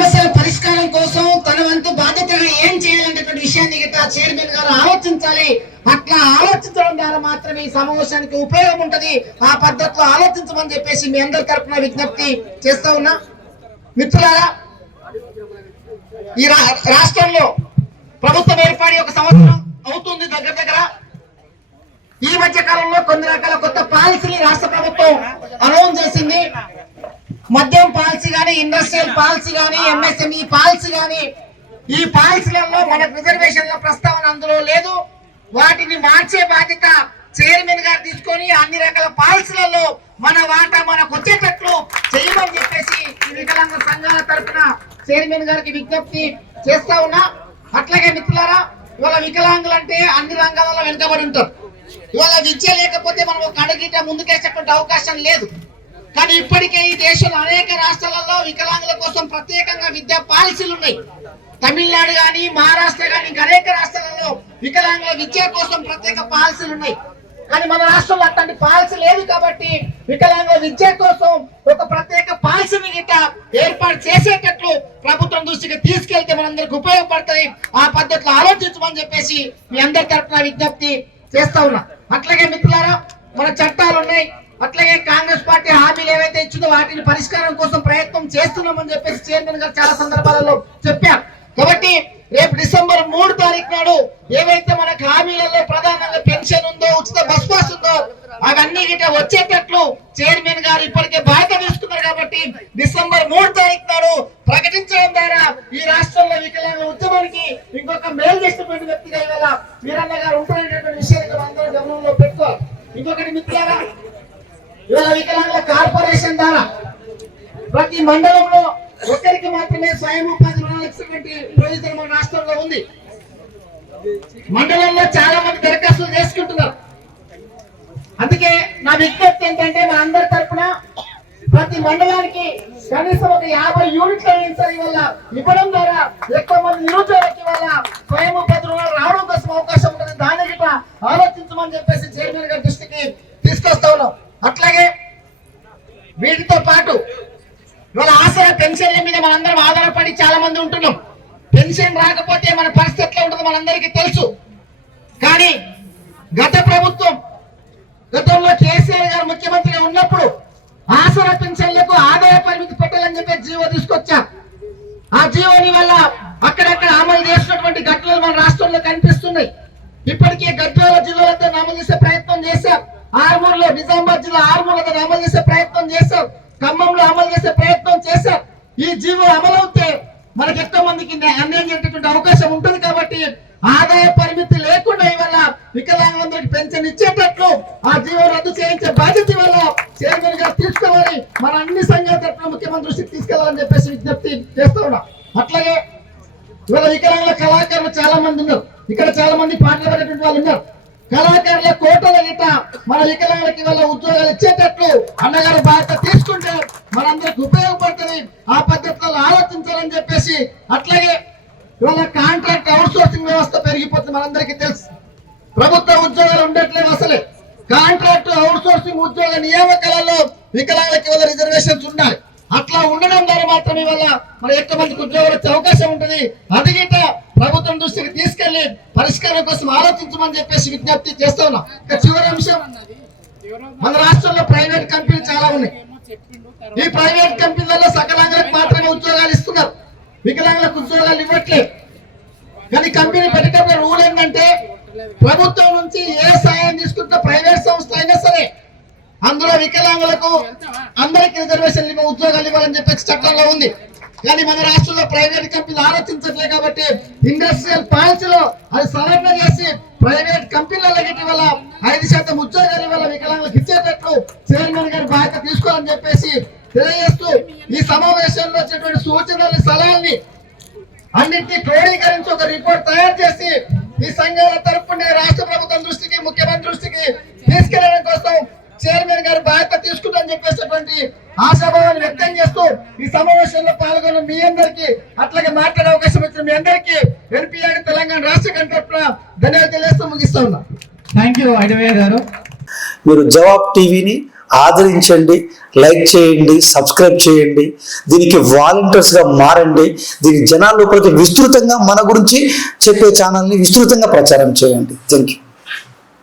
సమస్యల పరిష్కారం కోసం తన వంతు బాధ్యతను ఏం చేయాలనేటువంటి విషయాన్ని గిట్ట చైర్మన్ గారు ఆలోచించాలి. అట్లా ఆలోచించడం ద్వారా మాత్రమే ఈ సమావేశానికి ఉపయోగం ఉంటది. ఆ పద్ధతిలో ఆలోచించమని చెప్పేసి మీ అందరి తరఫున విజ్ఞప్తి చేస్తా ఉన్నా. మిత్రులారా ఈ రాష్ట్రంలో ప్రభుత్వం ఏర్పాటు ఒక సంవత్సరం అవుతుంది దగ్గర దగ్గర. ఈ మధ్య కాలంలో కొన్ని రకాల కొత్త పాలసీని రాష్ట్ర ప్రభుత్వం అనౌన్స్ చేసింది. మద్యం పాలసీ గాని ఇండస్ట్రియల్ పాలసీ గాని ఎంఎస్ఎంఈ పాలసీ గాని ఈ పాలసీలలో మనకు రిజర్వేషన్ల ప్రస్తావన అందులో లేదు. వాటిని మార్చే బాధ్యత చైర్మన్ గారు తీసుకొని అన్ని రకాల పాలసీలలో మన వాటా మనకు వచ్చేటట్లు చేయమని చెప్పేసి వికలాంగ సంఘాల తరపున చైర్మన్ గారికి విజ్ఞప్తి చేస్తా ఉన్నా. అట్లాగే మిత్రులారా ఇవాళ వికలాంగులు అంటే అన్ని రంగాలలో వెనుకబడి ఉంటారు. ఇవాళ విద్య లేకపోతే మనం ఒక అడుగిట ముందుకేసేటువంటి అవకాశం లేదు. కానీ ఇప్పటికే ఈ దేశంలో అనేక రాష్ట్రాలలో వికలాంగుల కోసం ప్రత్యేకంగా విద్యా పాలసీలు ఉన్నాయి. తమిళనాడు కానీ మహారాష్ట్ర కానీ ఇంకా అనేక రాష్ట్రాలలో వికలాంగుల విద్య కోసం ప్రత్యేక పాలసీలు ఉన్నాయి. కానీ మన రాష్ట్రంలో అట్లాంటి పాలసీ లేదు కాబట్టి వికలాంగుల విద్య కోసం ఒక ప్రత్యేక పాలసీని గిట్ట ఏర్పాటు చేసేటట్లు ప్రభుత్వం దృష్టికి తీసుకెళ్తే మనందరికి ఉపయోగపడుతుంది. ఆ పద్ధతిలో ఆలోచించమని చెప్పేసి మీ అందరి తరఫున విజ్ఞప్తి చేస్తా ఉన్నా. అట్లాగే మిత్రులారా మన చట్టాలు ఉన్నాయి. అట్లాగే కాంగ్రెస్ పార్టీ హామీలు ఏవైతే ఇచ్చిందో వాటిని పరిష్కారం కోసం ప్రయత్నం చేస్తున్నామని చెప్పేసి చైర్మన్ గారు చాలా సందర్భాలలో చెప్పారు. కాబట్టి రేపు డిసెంబర్ మూడు తారీఖు నాడు ఏవైతే మనకు హామీలలో ప్రధానంగా పెన్షన్ ఉందో ఉచిత బస్ పాస్ ఉందో అవన్నీ గిట్ట వచ్చేటట్లు చైర్మన్ గారు ఇప్పటికే బాధ్యత తీసుకున్నారు కాబట్టి డిసెంబర్ మూడు తారీఖు నాడు ప్రకటించడం ద్వారా ఈ రాష్ట్రంలో వికలాంగ ఉద్యమానికి ఇంకొక మేలు చేసినటువంటి వ్యక్తిగా ఇవాళ వీరన్న గారు ఉంటున్నటువంటి విషయాన్ని అందరూ గమనంలో పెట్టుకోవాలి. ఇంకొకటి మిత్రులారా ఇవాళ వికలాంగుల కార్పొరేషన్ ద్వారా ప్రతి మండలంలో ఒకరికి మాత్రమే స్వయం ఉపాధి రుణాలు ప్రయోజనం మన రాష్ట్రంలో ఉంది. మండలంలో చాలా మంది దరఖాస్తులు చేసుకుంటున్నారు. అందుకే నా విజ్ఞప్తి ఏంటంటే మా అందరి తరఫున ప్రతి మండలానికి కనీసం ఒక యాభై యూనిట్ల సరే వల్ల ఇవ్వడం ద్వారా ఎక్కువ మంది నిరుద్యోగులకి వల్ల స్వయం ఉపాధి రుణాలు రావడం కోసం అవకాశం ఉంటుంది. దాని గిట్ట ఆలోచించమని చెప్పేసి చైర్మన్ గారి దృష్టికి తీసుకొస్తా ఉన్నాం అట్లాగే వీటితో పాటు ఇవాళ ఆసర పెన్షన్ల మీద మనందరం ఆధారపడి చాలా మంది ఉంటున్నాం. పెన్షన్ రాకపోతే మన పరిస్థితి ఎట్లా ఉంటుందో మనందరికీ తెలుసు. కానీ గత ప్రభుత్వం గతంలో కేసీఆర్ గారు ముఖ్యమంత్రిగా ఉన్నప్పుడు ఆసర పెన్షన్లకు ఆదాయ పరిమితి పెట్టాలని చెప్పి జీవో తీసుకొచ్చా. ఆ జీవోని వల్ల అక్కడక్కడ అమలు చేసినటువంటి ఘటనలు మన రాష్ట్రంలో కనిపిస్తున్నాయి. ఇప్పటికే గద్వాల జిల్లాలతో అమలు చేసే ప్రయత్నం చేశారు. ఆర్మూర్లో నిజామాబాద్ జిల్లా ఆర్మూర్లో దాన్ని అమలు చేసే ప్రయత్నం చేశారు. ఖమ్మంలో అమలు చేసే ప్రయత్నం చేశారు. ఈ జీవో అమలవుతే మనకి ఎక్కువ మందికి అన్యాయం చేసేటువంటి అవకాశం ఉంటుంది కాబట్టి ఆదాయ పరిమితి లేకుండా ఇవాళ వికలాంగులందరికి పెన్షన్ ఇచ్చేటట్లు ఆ జీవో రద్దు చేయించే బాధ్యత వల్ల చైర్మన్ గారు తీసుకోవాలి. మన అన్ని సంఘాల తరఫున ముఖ్యమంత్రి దృష్టికి తీసుకెళ్ళాలని చెప్పేసి విజ్ఞప్తి చేస్తూ ఉన్నా. అట్లాగే ఇవాళ వికలాంగుల కళాకారులు చాలా మంది ఉన్నారు. ఇక్కడ చాలా మంది పాటలు పడేటువంటి వాళ్ళు ఉన్నారు. కళాకారుల కోటల గిట్ట మన వికలాంగులకి వాళ్ళ ఉద్యోగాలు ఇచ్చేటట్లు అన్నగారు బాధ్యత తీసుకుంటే మనందరికి ఉపయోగపడుతుంది. ఆ పద్ధతిలో ఆలోచించాలని చెప్పేసి అట్లాగే ఇవాళ కాంట్రాక్ట్ అవుట్సోర్సింగ్ వ్యవస్థ పెరిగిపోతుంది మనందరికీ తెలుసు. ప్రభుత్వ ఉద్యోగాలు ఉండట్లేదు అసలే. కాంట్రాక్ట్ అవుట్సోర్సింగ్ ఉద్యోగ నియామకాలలో వికలాంగులకి ఇవాళ రిజర్వేషన్స్ ఉండాలి. అట్లా ఉండడం ద్వారా మాత్రమే వల్ల మన ఎక్కువ మందికి ఉద్యోగాలు వచ్చే అవకాశం ఉంటుంది. అది గిట్ట ప్రభుత్వం దృష్టికి తీసుకెళ్ళి పరిష్కారం కోసం ఆలోచించమని చెప్పేసి విజ్ఞప్తి చేస్తా ఉన్నాం. ఇక చివరి అంశం మన రాష్ట్రంలో ప్రైవేట్ కంపెనీలు చాలా ఉన్నాయి. ఈ ప్రైవేట్ కంపెనీలలో సకలాంగులకు మాత్రమే ఉద్యోగాలు ఇస్తున్నారు. వికలాంగులకు ఉద్యోగాలు ఇవ్వట్లేదు. కానీ కంపెనీ పెట్టేటప్పుడు రూల్ ఏంటంటే ప్రభుత్వం నుంచి ఏ సాయం తీసుకుంటే ప్రైవేట్ సంస్థ అయినా సరే అందులో వికలాంగులకు అందరికి రిజర్వేషన్ ఉద్యోగాలు ఇవ్వాలని చెప్పేసి చట్టంలో ఉంది. కానీ మన రాష్ట్రంలో ప్రైవేట్ కంపెనీలు ఆలోచించట్లే కాబట్టి ఇండస్ట్రియల్ పాలసీలో అది సవరణ చేసి ప్రైవేట్ కంపెనీలకి వల్ల ఐదు శాతం ఉద్యోగాల వల్ల వికలాంగులకు ఇచ్చేటట్లు చైర్మన్ గారి బాధ్యత తీసుకోవాలని చెప్పేసి తెలియజేస్తూ ఈ సమావేశంలో వచ్చేటువంటి సూచనలు సలహాల్ని అన్నింటినీ క్రోడీకరించి ఒక రిపోర్ట్ తయారు చేసి ఈ సంఘాల తరపున రాష్ట్ర ప్రభుత్వం దృష్టికి ముఖ్యమంత్రి దృష్టికి తీసుకెళ్ళడం కోసం చైర్మన్ గారు బాధ్యత తీసుకుంటారని చెప్పేసినటువంటి ఆశాభావాన్ని వ్యక్తం చేస్తూ ఈ సమావేశంలో పాల్గొన్న మీ అందరికీ అట్లాగే మాట్లాడే అవకాశం ఇచ్చిన మీ అందరికీ ఎన్పిఆర్ తెలంగాణ రాష్ట్ర కమిటీ తరపున ధన్యవాదాలు తెలియజేస్తూ ముగిస్తా ఉన్నా. థ్యాంక్ యూ గారు. మీరు జవాబ్ టీవీని ఆదరించండి లైక్ చేయండి సబ్స్క్రైబ్ చేయండి దీనికి వాలంటీర్స్గా మారండి దీని జనాల లోపలికి విస్తృతంగా మన గురించి చెప్పే ఛానల్ని విస్తృతంగా ప్రచారం చేయండి. Thank you